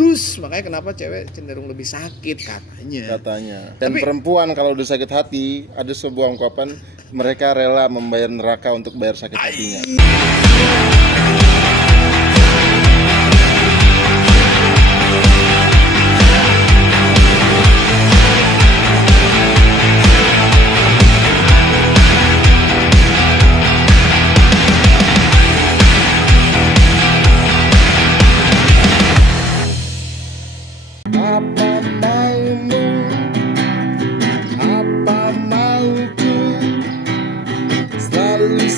putus. Makanya kenapa cewek cenderung lebih sakit katanya. Dan perempuan kalau udah sakit hati, ada sebuah ungkapan, mereka rela membayar neraka untuk bayar sakit hatinya.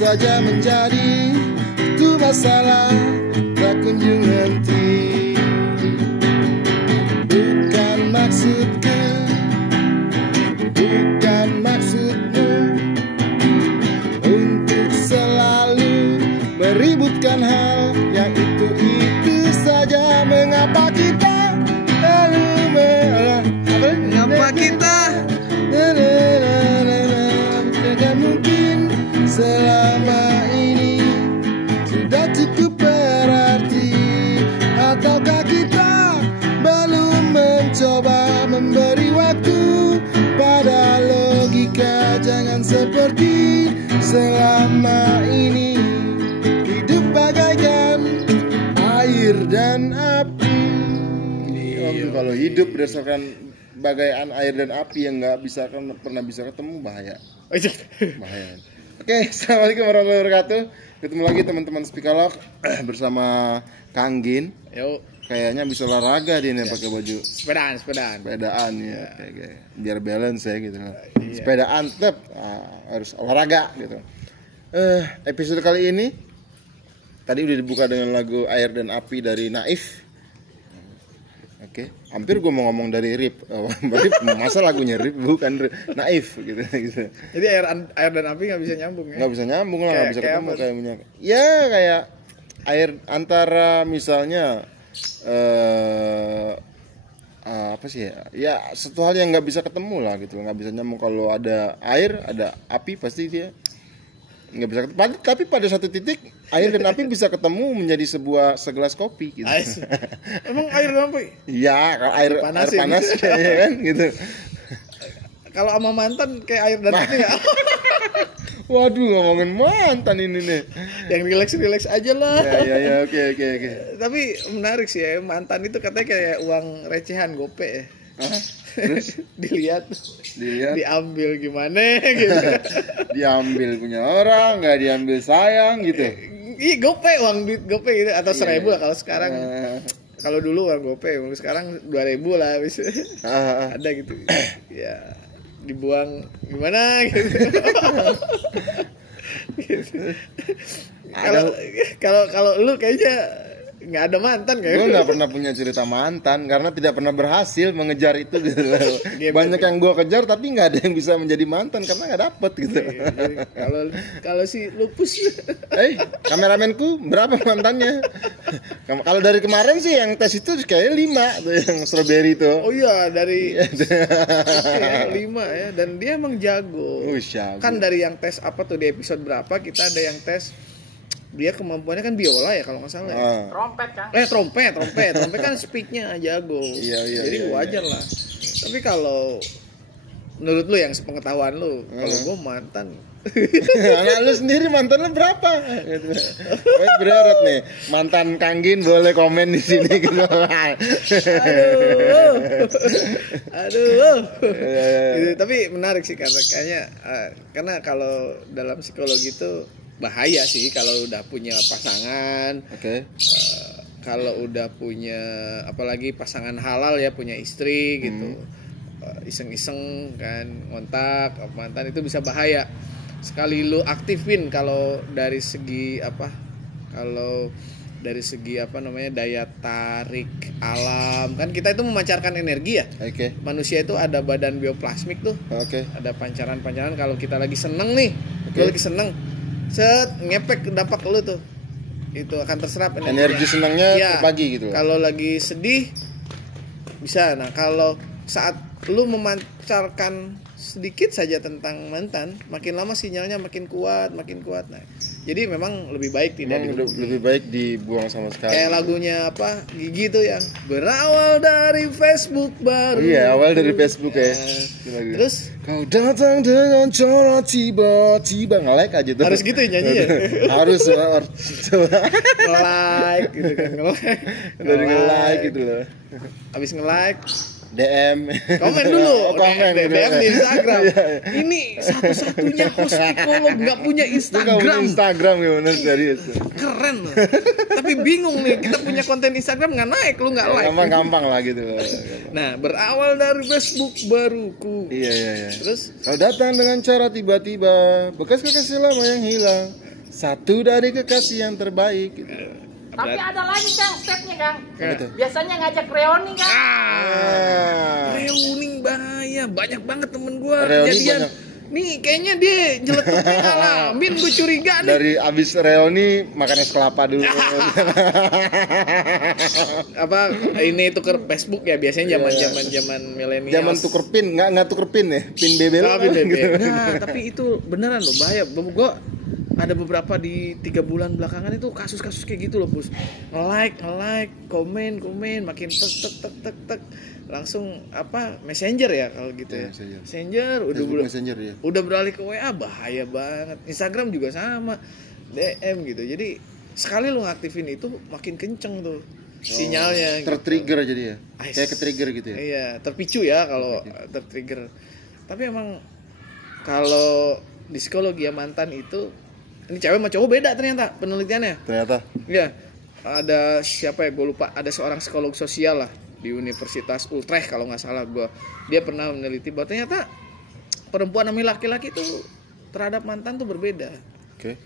Saja menjadi itu masalah tak kunjung henti. Bukan maksudku, bukan maksudmu untuk selalu meributkan hal yang itu saja. Mengapa kita Mengapa kita tidak mungkin selama ini sudah cukup berarti, ataukah kita belum mencoba memberi waktu pada logika? Jangan seperti selama ini, hidup bagaikan air dan api. Kalau hidup berdasarkan bagaikan air dan api yang nggak pernah bisa ketemu, bahaya. Bahaya. Oke, assalamualaikum warahmatullahi wabarakatuh. Ketemu lagi teman-teman Speakalog bersama Kang Gin. Yuk. Kayaknya bisa olahraga dia nih pakai baju sepedaan ya. Kayak biar balance ya gitu. Sepedaan tetap harus olahraga gitu. Episode kali ini tadi udah dibuka dengan lagu Air dan Api dari Naif. Oke, hampir gue mau ngomong dari Rip. Masa lagunya Rip bukan Naif gitu. Jadi air dan api nggak bisa nyambung ya? Nggak bisa nyambung lah, nggak bisa ketemu kayak minyak. Ya kayak air antara misalnya apa sih ya? Ya satu hal yang nggak bisa ketemu lah gitu, nggak bisa nyambung. Kalau ada air, ada api pasti dia nggak bisa ketemu. Tapi pada satu titik air dan api bisa ketemu menjadi segelas kopi gitu. Emang air dan api? Iya, kalau air panas ya kan gitu. Kalau sama mantan kayak air dan api ya. Waduh, ngomongin mantan ini nih. Yang relax aja lah. Ya, oke. Tapi menarik sih ya, mantan itu katanya kayak uang recehan gope ya. Dilihat diambil gimana gitu. Diambil punya orang, nggak diambil sayang gitu. Ih, gope, uang duit gope gitu, atau 1.000 lah kalau sekarang. Kalau dulu uang gope, sekarang 2.000 lah bisa. Ada gitu. Ya, dibuang gimana gitu. Kalau lu kayaknya nggak ada mantan kayaknya. Gue nggak pernah punya cerita mantan karena tidak pernah berhasil mengejar itu gitu. Banyak yang gue kejar tapi nggak ada yang bisa menjadi mantan karena nggak dapet gitu. Kalau si Lupus, kameramenku berapa mantannya? Kalau dari kemarin sih yang tes itu kayaknya 5 tuh, yang strawberry itu. Oh iya, dari 5 ya, dan dia emang jago. Kan dari yang tes apa tuh di episode berapa kita ada yang tes. Dia kemampuannya kan biola ya kalau nggak salah ya. Trompet kan? Trompet kan speaknya jago. Jadi wajar lah. Tapi kalau menurut lu yang sepengetahuan lu, kalau gue mantan, anak lu sendiri mantan lu berapa? Berat nih, mantan Kang Gin boleh komen di sini gitu. Aduh. Gitu, tapi menarik sih karena kalau dalam psikologi itu bahaya sih kalau udah punya pasangan. Kalau udah punya apalagi pasangan halal ya, punya istri gitu. Iseng-iseng kan ngontak mantan itu bisa bahaya. Sekali lu aktifin kalau dari segi daya tarik alam, kan kita itu memancarkan energi ya. Manusia itu ada badan bioplasmik tuh. Ada pancaran-pancaran kalau kita lagi seneng nih. Lu lagi seneng, ngepek dampak lu tuh, itu akan terserap energi senangnya terbagi gitu. Kalau lagi sedih bisa. Nah kalau saat lu memancarkan sedikit saja tentang mantan, makin lama sinyalnya makin kuat. Nah, jadi memang lebih baik tidak lebih baik dibuang sama sekali. Kayak lagunya apa Gigi tuh yang berawal dari Facebook baru. Iya, awal dari Facebook ya. Terus kau datang dengan cara tiba-tiba nge-like aja tuh. Harus gitu nyanyinya. Harus nge-like gitu kan, dari nge-like gitu loh. Habis nge-like DM, komen dulu, komen DM di Instagram. Ini satu-satunya host psikolog nggak punya Instagram gimana serius? Keren loh. Tapi bingung nih, kita punya konten Instagram nggak naik, lu nggak like. Gampang lah gitu loh. Nah, berawal dari Facebook baruku. Iya. Terus kau datang dengan cara tiba-tiba, bekas kekasih lama yang hilang, satu dari kekasih yang terbaik. Gitu. Tapi ada lagi Kang stepnya Kang. Biasanya ngajak reuni Kang. Reuni bahaya, banyak banget temen gue kejadian. Nih kayaknya dia jeletuknya ngalamin, gue curiga nih. Dari abis reuni makan es kelapa dulu. Apa ini tuker Facebook ya biasanya zaman milenial. Zaman tuker pin, nggak tuker pin ya, pin BBL. Nah tapi itu beneran loh bahaya. Gue ada beberapa di 3 bulan belakangan itu kasus-kasus kayak gitu loh bos. Nge-like, komen, makin tek langsung apa Messenger ya kalau gitu ya. Messenger udah beralih ke WA, bahaya banget. Instagram juga sama, DM gitu. Jadi sekali lu ngaktifin itu makin kenceng tuh sinyalnya. Tertrigger gitu. Jadi ya. Kayak ke-trigger gitu ya. Iya, terpicu ya kalau tertrigger. Tapi emang kalau di psikologi ya mantan itu, ini cewek sama cowok beda ternyata penelitiannya. Ternyata. Iya. Ada siapa ya, gue lupa. Ada seorang psikolog sosial lah di Universitas Utrecht kalau nggak salah gue. Dia pernah meneliti bahwa ternyata perempuan sama laki-laki itu terhadap mantan tuh berbeda. Oke.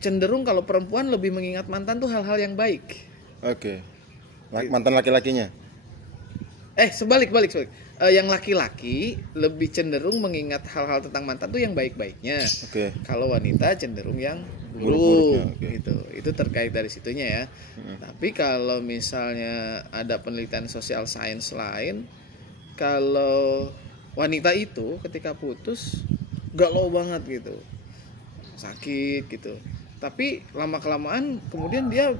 Cenderung kalau perempuan lebih mengingat mantan tuh hal-hal yang baik. Oke. Mantan laki-lakinya. Sebalik. Yang laki-laki lebih cenderung mengingat hal-hal tentang mantan tuh yang baik-baiknya. Oke. Kalau wanita cenderung yang buruk gitu. Itu terkait dari situnya ya. Tapi kalau misalnya ada penelitian social science lain, kalau wanita itu ketika putus galau banget gitu. Sakit gitu. Tapi lama-kelamaan kemudian dia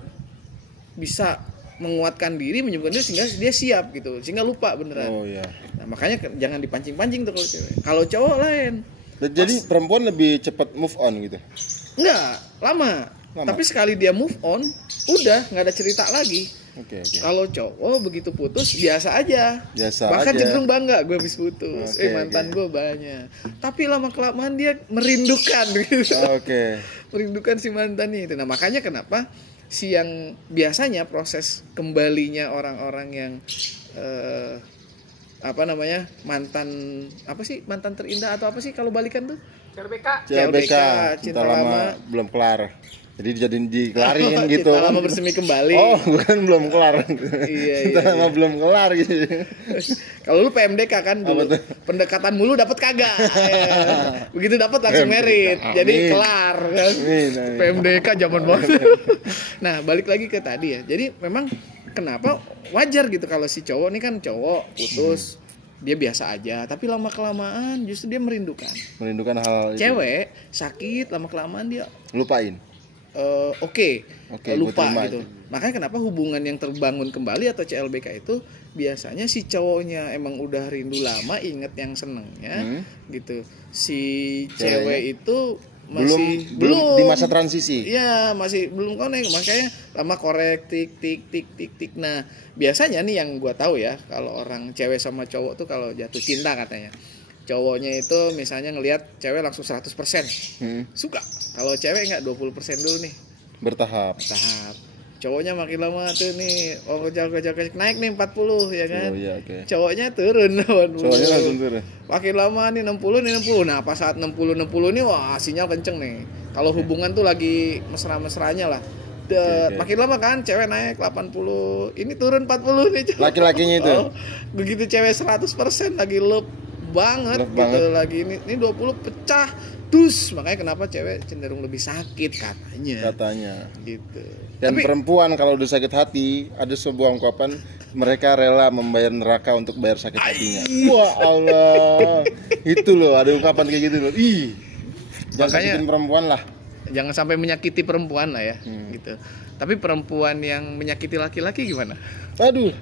bisa menguatkan diri, menyembuhkan diri sehingga dia siap gitu, sehingga lupa beneran. Oh iya. Nah, makanya jangan dipancing-pancing tuh kalau cewek. Kalau cowok lain. Jadi perempuan lebih cepat move on gitu. Enggak, lama. Tapi sekali dia move on, udah nggak ada cerita lagi. Oke. Kalau cowok begitu putus biasa aja. Bahkan cenderung bangga, gue habis putus. Mantan gue banyak. Tapi lama-kelamaan dia merindukan gitu. Merindukan si mantannya itu. Nah, makanya kenapa si yang biasanya proses kembalinya orang-orang yang mantan terindah atau apa sih kalau balikan tuh CLBK cinta lama belum kelar, jadi dikelarin gitu. Cinta lama bersemi kembali. Bukan belum kelar. Cinta lama belum kelar gitu. Kalau lu PMDK kan dulu, pendekatan mulu dapat kagak. Begitu dapat langsung merit, jadi kelar kan. PMDK zaman banget. Nah, balik lagi ke tadi ya. Jadi memang kenapa wajar gitu kalau si cowok ini kan cowok putus, dia biasa aja, tapi lama-kelamaan justru dia merindukan hal itu. Cewek sakit, lama-kelamaan dia lupain. Lupa gitu. Makanya kenapa hubungan yang terbangun kembali atau CLBK itu biasanya si cowoknya emang udah rindu lama, inget yang senengnya gitu. Si cewek itu masih belum di masa transisi. Iya, masih belum connect, makanya lama korek tik. Nah, biasanya nih yang gua tahu ya, kalau orang cewek sama cowok tuh kalau jatuh cinta katanya, cowoknya itu misalnya ngelihat cewek langsung 100% suka. Kalau cewek enggak 20% dulu nih. Bertahap. Cowoknya makin lama tuh nih, kocak naik nih 40 ya kan. Cowoknya turun. Cowoknya langsung turun. Makin lama nih 60. Nah, pas saat 60 nih wah sinyal kenceng nih. Kalau hubungan tuh lagi mesra-mesranya lah. Makin lama kan cewek naik 80, ini turun 40 nih cowok. Laki-lakinya itu. Begitu cewek 100% lagi love banget gitu lagi ini 20 pecah. Makanya kenapa cewek cenderung lebih sakit katanya. Gitu. Dan tapi, perempuan kalau udah sakit hati, ada sebuah ungkapan mereka rela membayar neraka untuk bayar sakit hatinya. Wah Allah, itu loh, ada ungkapan kayak gitu loh. Ih, jangan sakitin perempuan lah. Jangan sampai menyakiti perempuan lah ya, gitu. Tapi perempuan yang menyakiti laki-laki gimana? Aduh,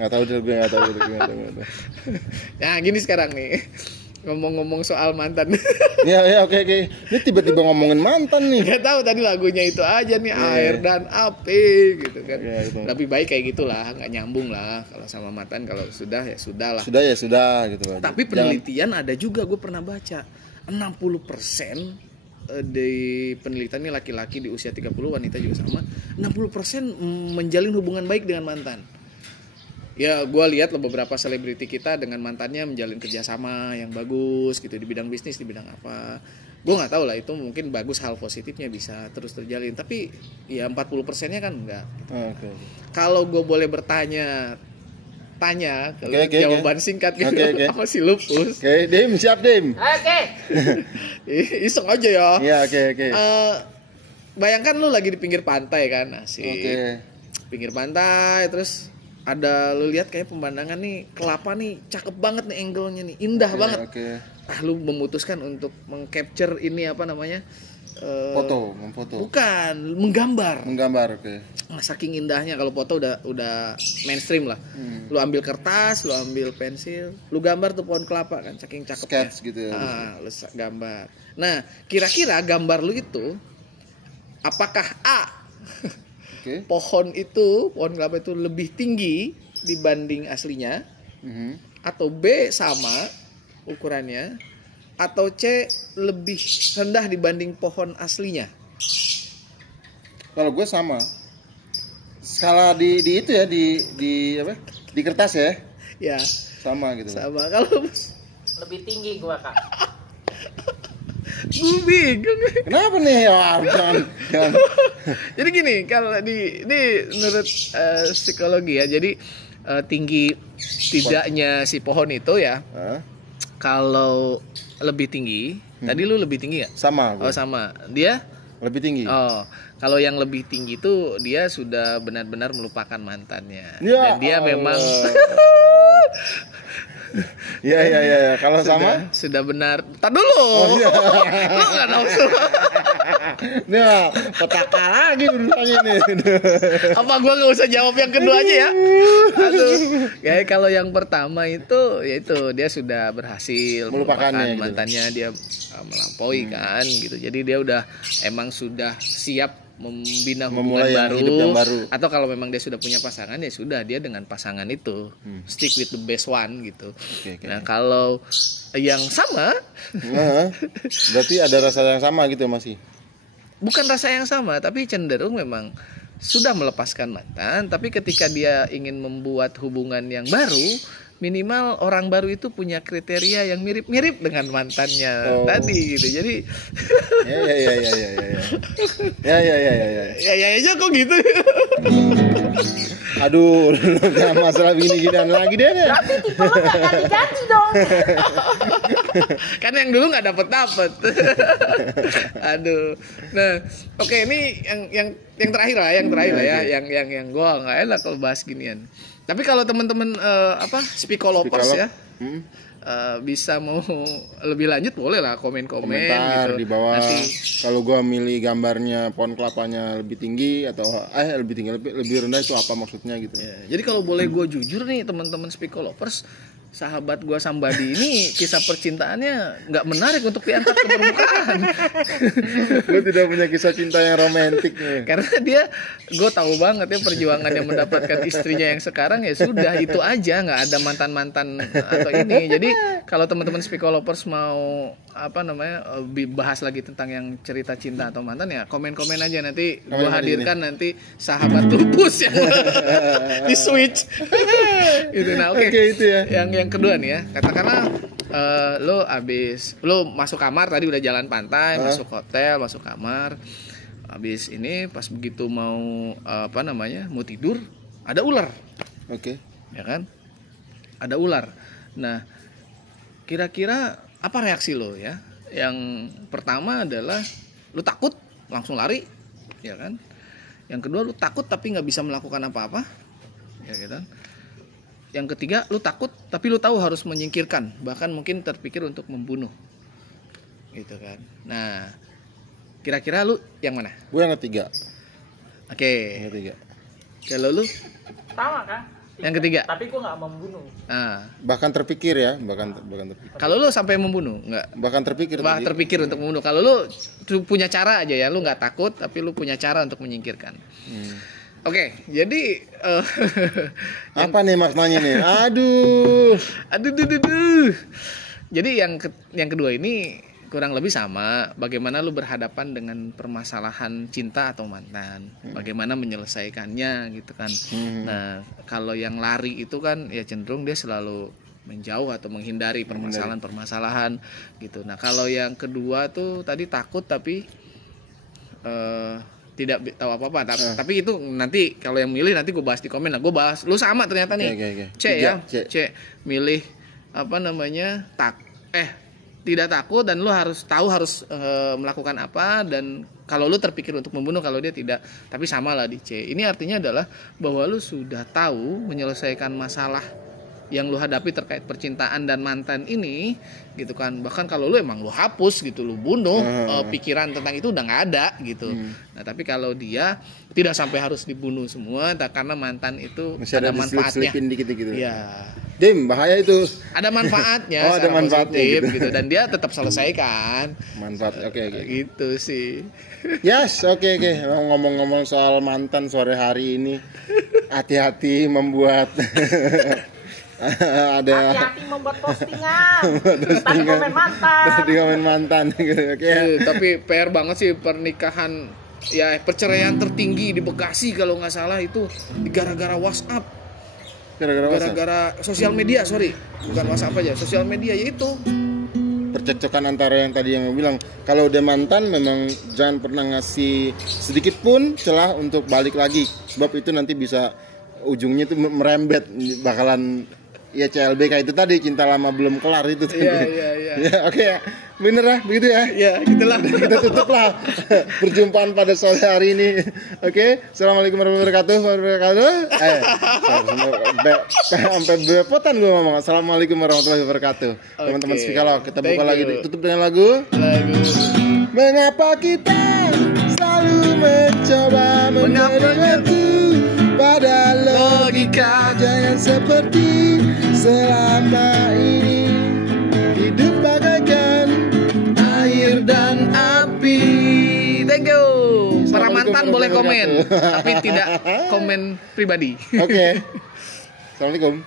nggak tahu deh, gue nggak tahu. Nah, gini sekarang nih. Ngomong-ngomong soal mantan. Ya, oke. Ini tiba-tiba ngomongin mantan nih. Gak tahu tadi lagunya itu aja nih, air dan api gitu kan. Gitu. Lebih baik kayak gitulah, nggak nyambung lah kalau sama mantan. Kalau sudah ya sudah lah. Sudah gitu lah. Tapi penelitian ada juga, gue pernah baca 60% di penelitian ini laki-laki di usia 30, wanita juga sama, 60% menjalin hubungan baik dengan mantan. Ya, gue lihat beberapa selebriti kita dengan mantannya menjalin kerjasama yang bagus gitu di bidang bisnis, di bidang apa. Gue nggak tahu lah, itu mungkin bagus, hal positifnya bisa terus terjalin. Tapi ya 40%-nya kan enggak. Gitu. Kalau gue boleh tanya jawaban singkat gitu. Apa sih lupus? Dim, siap Dim. Oke. Iseng aja ya. Iya, oke. Bayangkan lu lagi di pinggir pantai kan, asik. Pinggir pantai, terus ada lu lihat kayak pemandangan nih, kelapa nih cakep banget nih, angle-nya nih indah banget. Lu memutuskan untuk mengcapture ini apa namanya? Memfoto. Bukan, menggambar. Nah, saking indahnya, kalau foto udah mainstream lah. Lu ambil kertas, lu ambil pensil, lu gambar tuh pohon kelapa kan, saking cakepnya. Sketch gitu ya. Lu gambar. Nah, kira-kira gambar lu itu apakah pohon kelapa itu lebih tinggi dibanding aslinya, atau B sama ukurannya, atau C lebih rendah dibanding pohon aslinya? Kalau gue sama. Skala di itu ya, di apa? Di kertas ya? Ya. Sama gitu. Sama. Kalau lebih tinggi gua, Kak. Gue bingung. Kenapa nih? Jangan. Jadi gini, kalau ini menurut psikologi ya, jadi tinggi tidaknya si pohon itu ya, kalau lebih tinggi, tadi lu lebih tinggi nggak? Sama. Oh sama, dia lebih tinggi. Oh, kalau yang lebih tinggi itu dia sudah benar-benar melupakan mantannya, dan dia memang Iya. Kalau sama sudah benar. Tar dulu. Lu nggak tahu. Nah, petaka lagi urusannya nih. Apa gua nggak usah jawab yang kedua aja ya? Aduh. Ya, kalau yang pertama itu, yaitu dia sudah berhasil melupakan mantannya, dia melampaui kan gitu. Jadi dia udah emang sudah siap membina hubungan baru, atau kalau memang dia sudah punya pasangan, ya sudah, dia dengan pasangan itu stick with the best one gitu. Nah, kalau yang sama berarti ada rasa yang sama gitu masih? Bukan rasa yang sama, tapi cenderung memang sudah melepaskan mantan, tapi ketika dia ingin membuat hubungan yang baru, minimal orang baru itu punya kriteria yang mirip-mirip dengan mantannya tadi gitu. Jadi ya aja kok gitu. Aduh, jangan masalah gini-ginian lagi deh. Tapi tipe lo gak ganti-ganti dong. Kan yang dulu nggak dapet. Aduh. Nah, oke, ini yang terakhir lah, yang gue nggak enak kalau bahas ginian. Tapi kalau teman-teman psikolopers ya, bisa mau lebih lanjut boleh lah komentar gitu di bawah. Nanti kalau gua milih gambarnya pohon kelapanya lebih tinggi atau lebih rendah itu apa maksudnya gitu. Ya, jadi kalau boleh gue jujur nih teman-teman psikolopers, sahabat gua Sambadi ini kisah percintaannya nggak menarik untuk diangkat ke permukaan. Lu tidak punya kisah cinta yang romantis nih. Karena gue tahu banget ya perjuangannya mendapatkan istrinya yang sekarang, ya sudah itu aja, nggak ada mantan atau ini. Jadi kalau teman-teman psikolopers mau bahas lagi tentang yang cerita cinta atau mantan, ya komen-komen aja, nanti gue hadirkan nanti sahabat lupus yang di switch. Gitu. Nah, oke. Itu ya. Yang kedua nih ya, katakanlah lo masuk kamar tadi, udah jalan pantai, masuk hotel, masuk kamar, habis ini pas begitu mau mau tidur, ada ular. Ya kan, ada ular. Nah, kira-kira apa reaksi lo ya? Yang pertama adalah lo takut, langsung lari, ya kan? Yang kedua lo takut tapi nggak bisa melakukan apa-apa, ya kan? yang ketiga lu takut tapi lu tahu harus menyingkirkan, bahkan mungkin terpikir untuk membunuh. Gitu kan. Nah, kira-kira lu yang mana? Gue yang ketiga. Oke. Yang ketiga. Kalau lu? Sama kan? Yang ketiga. Tapi gue nggak membunuh. Bahkan terpikir ya, bahkan terpikir. Kalau lu sampai membunuh, nggak? Bahkan terpikir. Terpikir untuk membunuh. Kalau lu punya cara aja ya, lu nggak takut, tapi lu punya cara untuk menyingkirkan. Oke, jadi apa nih maknanya nih? Aduh. Jadi yang kedua ini kurang lebih sama, bagaimana lu berhadapan dengan permasalahan cinta atau mantan, bagaimana menyelesaikannya gitu kan. Nah, kalau yang lari itu kan ya cenderung dia selalu menjauh atau menghindari permasalahan-permasalahan gitu. Nah, kalau yang kedua tuh tadi takut tapi tidak tahu apa-apa. Tapi itu nanti kalau yang milih nanti gue bahas di komen lah. Gue bahas, lu sama ternyata nih. C. Milih apa namanya? Tidak takut dan lu harus melakukan apa, dan kalau lu terpikir untuk membunuh kalau dia tidak, tapi sama lah di C. Ini artinya adalah bahwa lu sudah tahu menyelesaikan masalah yang lu hadapi terkait percintaan dan mantan ini gitu kan. Bahkan kalau lu emang lu hapus gitu, lu bunuh pikiran tentang itu udah nggak ada gitu. Nah, tapi kalau dia tidak sampai harus dibunuh semua, karena mantan itu masih ada manfaatnya gitu. Ya. Dim, bahaya itu. Ada manfaatnya. Ada manfaatnya gitu. Dan dia tetap selesaikan. Manfaat. Oke. Gitu sih. Yes, oke. Ngomong-ngomong soal mantan sore hari ini, hati-hati membuat hati-hati membuat postingan. Tadi komen mantan. Oke. Tapi PR banget sih pernikahan, ya perceraian tertinggi di Bekasi kalau nggak salah itu gara-gara WhatsApp. Gara-gara sosial media, bukan WhatsApp aja, sosial media, yaitu percekcokan antara yang tadi yang bilang kalau udah mantan memang jangan pernah ngasih sedikit pun celah untuk balik lagi, sebab itu nanti bisa ujungnya itu merembet, bakalan ya CLBK itu tadi, cinta lama belum kelar itu tadi. Iya. Ya, oke ya. Bener lah begitu ya. Ya, gitulah. Kita tutup lah perjumpaan pada sore hari ini. Oke. Assalamualaikum warahmatullahi wabarakatuh. Sampai berepotan gue ngomong. Assalamualaikum warahmatullahi wabarakatuh. Teman-teman Speakalog, kita buka lagi, tutup dengan lagu. Mengapa kita selalu mencoba mengerti pada logika, jangan seperti selama ini hidup bagaikan air dan api. Thank you. Para mantan boleh komen, tapi tidak komen pribadi. Oke. Assalamualaikum.